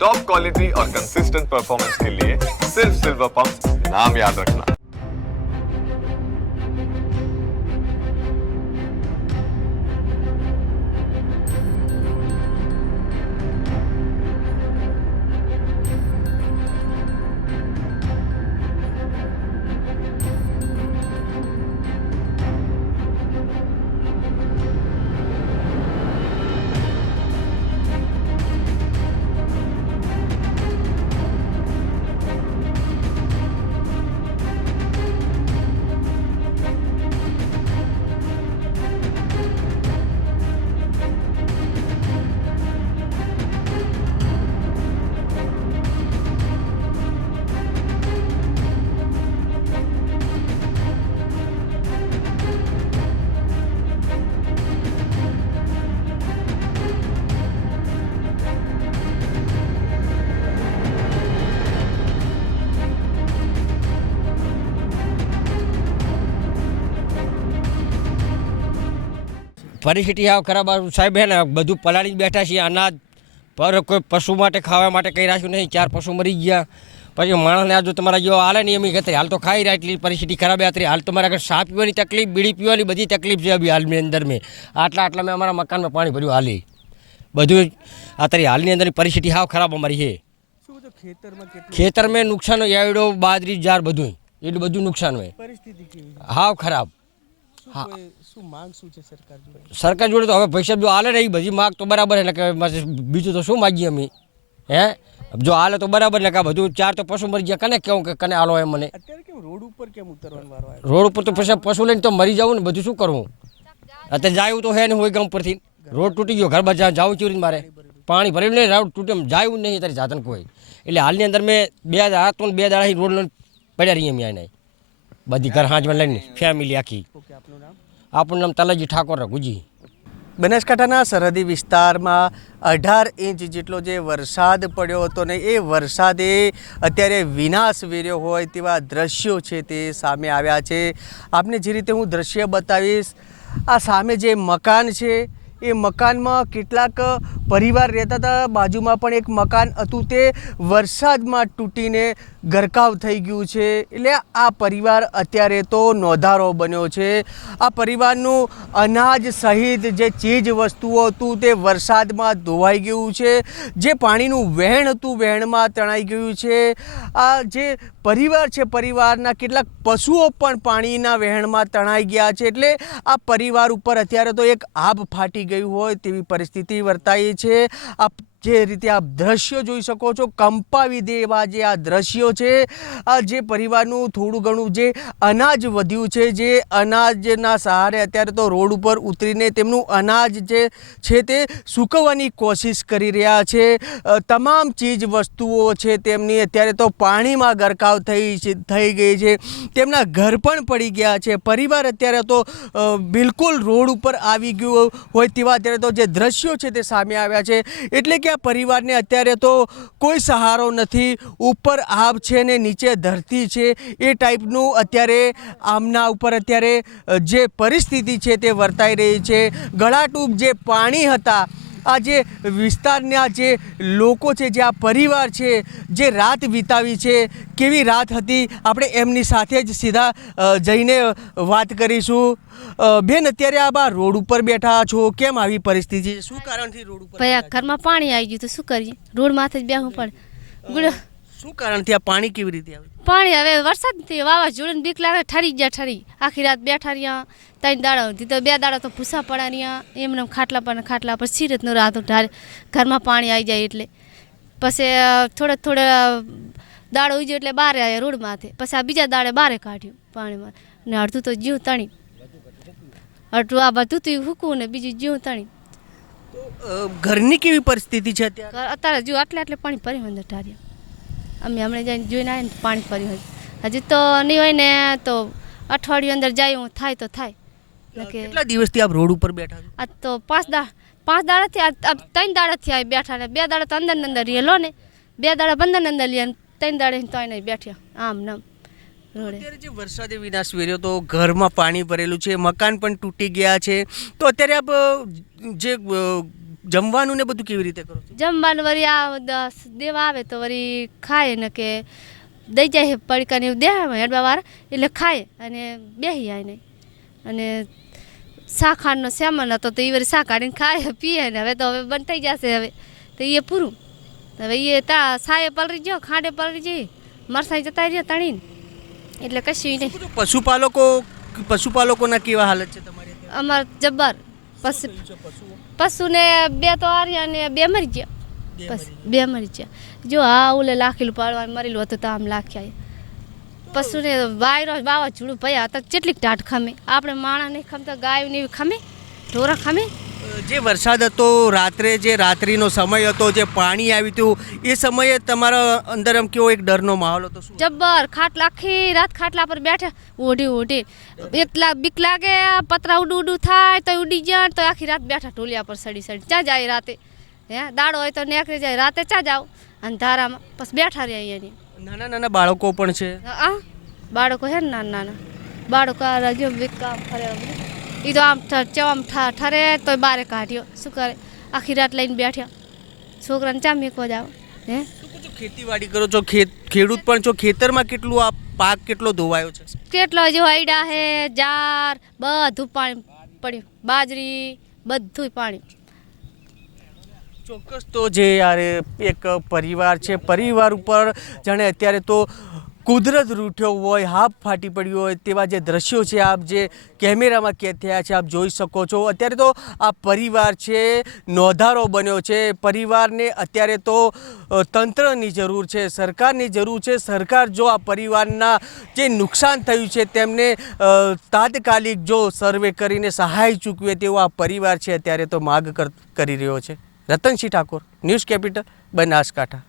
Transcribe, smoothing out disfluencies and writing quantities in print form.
Top quality और consistent performance के लिए सिर्फ सिल्वर पंप नाम याद रखना। પરિસ્થિતિ આવ ખરાબ સાહેબ હે ને બધું પલાળી બેઠા છીએ અનાજ પર કોઈ પશુ માટે ખાવા માટે કંઈ રાખ્યું નહીં 4 પશુ મરી ગયા પછી માણસને આ જો તમારા જેવો હાલે નહીં એમ કહેતા હાલ તો ખાઈ રહ્યા એટલી પરિસ્થિતિ ખરાબ હતી હાલ તો મારે આગળ ચા પીવાની તકલીફ બીડી પીવાની બધી તકલીફ છે અભી હાલની અંદર મેં આટલા મેં અમારા મકાનમાં પાણી ભર્યું હાલી બધું અત્યારે હાલની અંદરની પરિસ્થિતિ હાવ ખરાબ અમારી છે ખેતરમાં નુકસાન એવડો બાજરી જાર બધું એટલું બધું નુકસાન હોય હાવ ખરાબ સરકાર જોડે તો હવે પૈસા જો હાલે નહીં બધી માગ તો બરાબર એટલે કે બીજું તો શું માગીએ અમે હે જો હાલે તો બરાબર ને કે બધું 4 તો પશુ મરી ગયા કને કેવું કે કને હાલો એમ મને રોડ ઉપર કેમ ઉતરવાનો વારો આવ્યો? રોડ ઉપર તો પછી પશુ લઈને તો મરી જવું ને બધું શું કરવું અત્યારે જાય તો હે ને હોય ગામ પરથી રોડ તૂટી ગયો ઘર બાજુ જાવું ચીરી મારે પાણી ભરેલું નહીં રોડ તૂટે જાય નહીં તારી જાતન કોઈ એટલે હાલની અંદર મેં 2 દાડા રોડ લઈને પડ્યા રહીએ અમે એને બધી ઘર હાંજમાં લઈને ફેમિલી આખી આપણું નામ તલાજી ઠાકોર ગુજી બનાસકાંઠાના સરહદી વિસ્તારમાં 18 ઇંચ જેટલો જે વરસાદ પડ્યો હતો ને એ વરસાદે અત્યારે વિનાશ વેર્યો હોય તેવા દ્રશ્યો છે તે સામે આવ્યા છે આપને જે રીતે હું દ્રશ્ય બતાવીશ આ સામે જે મકાન છે એ મકાનમાં કેટલાક પરિવાર રહેતા હતા બાજુમાં પણ એક મકાન હતું તે વરસાદમાં તૂટીને ગરકાવ થઈ ગયું છે એટલે આ પરિવાર અત્યારે તો નોંધારો બન્યો છે આ પરિવારનું અનાજ સહિત જે ચીજ વસ્તુઓ હતું તે વરસાદમાં ધોવાઈ ગયું છે જે પાણીનું વહેણ હતું વહેણમાં તણાઈ ગયું છે આ જે પરિવાર છે પરિવારના કેટલાક પશુઓ પણ પાણીના વહેણમાં તણાઈ ગયા છે એટલે આ પરિવાર ઉપર અત્યારે તો એક આભ ફાટી ગયું હોય તેવી પરિસ્થિતિ વર્તાઈ છે આ જે રીતે આપ દ્રશ્યો જોઈ શકો છો કંપાવી દે એવા જે આ દ્રશ્યો છે આ જે પરિવારનું થોડું ઘણું જે અનાજ વધ્યું છે જે અનાજના સહારે અત્યારે તો રોડ ઉપર ઉતરીને તેમનું અનાજ જે છે તે સૂકવવાની કોશિશ કરી રહ્યા છે તમામ ચીજ વસ્તુઓ છે તેમની અત્યારે તો પાણીમાં ગરકાવ થઈ ગઈ છે તેમના ઘર પણ પડી ગયા છે પરિવાર અત્યારે તો બિલકુલ રોડ ઉપર આવી ગયું હોય તેવા અત્યારે તો જે દ્રશ્યો છે તે સામે આવ્યા છે એટલે કે પરિવારને અત્યારે તો કોઈ સહારો નથી ઉપર આભ છે ને નીચે ધરતી છે એ ટાઈપનું અત્યારે આમના ઉપર અત્યારે જે પરિસ્થિતિ છે તે વર્તાઈ રહી છે ગળાટૂબ જે પાણી હતા આ જે વિસ્તારના જે લોકો છે જે આ પરિવાર છે જે રાત વિતાવી છે કેવી રાત હતી આપણે એમની સાથે જ સીધા જઈને વાત કરીશું બેન અત્યારે આ બા રોડ ઉપર બેઠા છો કેમ આવી પરિસ્થિતિ શું કારણથી રોડ ઉપર ભાઈ ઘરમાં પાણી આવી ગયું તો શું કરીએ રોડ માથે જ બેહવું પડે શું કારણથી આ પાણી કેવી રીતે આવે પાણી હવે વરસાદથી વાવાઝોડું બીક લાગે ઠરી આખી રાત બેઠા રહ્યા 3 દાડા સુધી તો 2 દાડા તો ભૂસા પડ્યા રહ્યા એમને ખાટલા પર સિરતનો રાતો ઢારે ઘરમાં પાણી આવી જાય એટલે પછી થોડા દાડો ઉજ્યો એટલે બહાર આવ્યા રોડ માથે પછી આ બીજા દાડે બહાર કાઢ્યું પાણીમાં ને અડધું તો જીવ તણી અડધું આ બધું તો હૂકવું ને બીજું જીવ તણી ઘરની કેવી પરિસ્થિતિ છે અત્યારે જો આટલે પાણી ભર્યું અંદર ઢાર્યા અમે હમણાં જઈને જોઈને આવ્યા ને પાણી ભર્યું હજી તો નહીં હોય ને તો અઠવાડિયું અંદર જાય હું થાય તો થાય કેટલા દિવસથી આપ રોડ ઉપર બેઠા છો આ તો 5 દાડાથી 3 દાડાથી આવી બેઠા ને 2 દાડા તો અંદર રહેલો ને 2 દાડા બંદર અંદર લે 3 દાડે તો નહીં બેઠ્યા આમ નામ અત્યારે જે વરસાદે વિનાશ વેર્યો તો ઘરમાં પાણી ભરેલું છે મકાન પણ તૂટી ગયા છે તો અત્યારે આપ જે જમવાનું ને બધું કેવી રીતે કરો છો? જમવાનું વળી આ દેવા આવે તો વળી ખાય ને કે દઈ જાય પડીકાને એવું દે હેડવાવાળા એટલે ખાય અને બેસી જાય નહીં. અને શાખાનો સેમન હતો તો એ વળી શાક કાઢીને ખાય પીએ ને હવે તો હવે બંધ થઈ જશે હવે તો એ પૂરું. હવે એ સાયે પલરી ગયો ખાંડે પલરી જઈ મરસાઈ જતા રહ્યા તણીને એટલે કશું નહીં. પશુપાલકોના કેવા હાલત છે તમારે? અમારે જબ્બર પશુને 2 તો આર્યા ને 2 મરી ગયા. બસ 2 મરી ગયા. જો આ ઓલે લાખેલું પાડવા મરેલું હતું તો આમ લાખ્યા. પશુને વાયરો વાવાઝોડું ભયા તો કેટલીક ટાટ ખમે. આપણે માણસ નહીં ખમતા ગાય ને એવી ખમે ઢોરા ખમે. જે વરસાદ હતો રાત્રે, જે રાત્રિનો સમય હતો, જે પાણી આવ્યું હતું એ સમયે તમારા અંદર આમ કેવો એક ડરનો માહોલ હતો? શું જબ્બર ખાટલા આખી રાત ખાટલા પર બેઠા ઓઢી એટલા બીક લાગે. પતરા ઉડું થાય તો ઉડી જાય તો આખી રાત બેઠા ઢોલિયા પર સડી ચા જાય રાતે. દાડો હોય તો નીકળી જાય રાતે ચા જાવ અને ધારામાં પછી બેઠા રહે અહીંયા. નાના બાળકો પણ છે? હા બાળકો છે ને નાના બાળકો જો કામ ફરે એ તો આમ ચવામ ઠરે તો બારે કાઢ્યો શું કરે આખી રાત લઈને બેઠ્યા. છોકરાને ચા મેકવા જાવ. ખેતીવાડી કરો છો, ખેડૂત પણ છો, ખેતરમાં કેટલું આ પાક કેટલો ધોવાયો છે? કેટલો જો આઈડા હે જાર બધું પાણી પડ્યું, બાજરી બધું પાણી. ચોક્કસ. તો જે યાર એક પરિવાર છે, પરિવાર ઉપર જાણે અત્યારે તો કુદરત રૂઠ્યો હોય, હાફ ફાટી પડ્યું હોય તેવા જે દ્રશ્યો છે આપ જે કેમેરામાં કેદ થયા છે આપ જોઈ શકો છો. અત્યારે તો આ પરિવાર છે નોંધારો બન્યો છે. પરિવારને અત્યારે તો તંત્રની જરૂર છે, સરકારની જરૂર છે. સરકાર જો આ પરિવારના જે નુકસાન થયું છે તેમને તાત્કાલિક જો સર્વે કરીને સહાય ચૂકવે તેવો આ પરિવાર છે અત્યારે તો માગ કરી રહ્યો છે. Ratansinh Thakor, news capital, Banaskantha.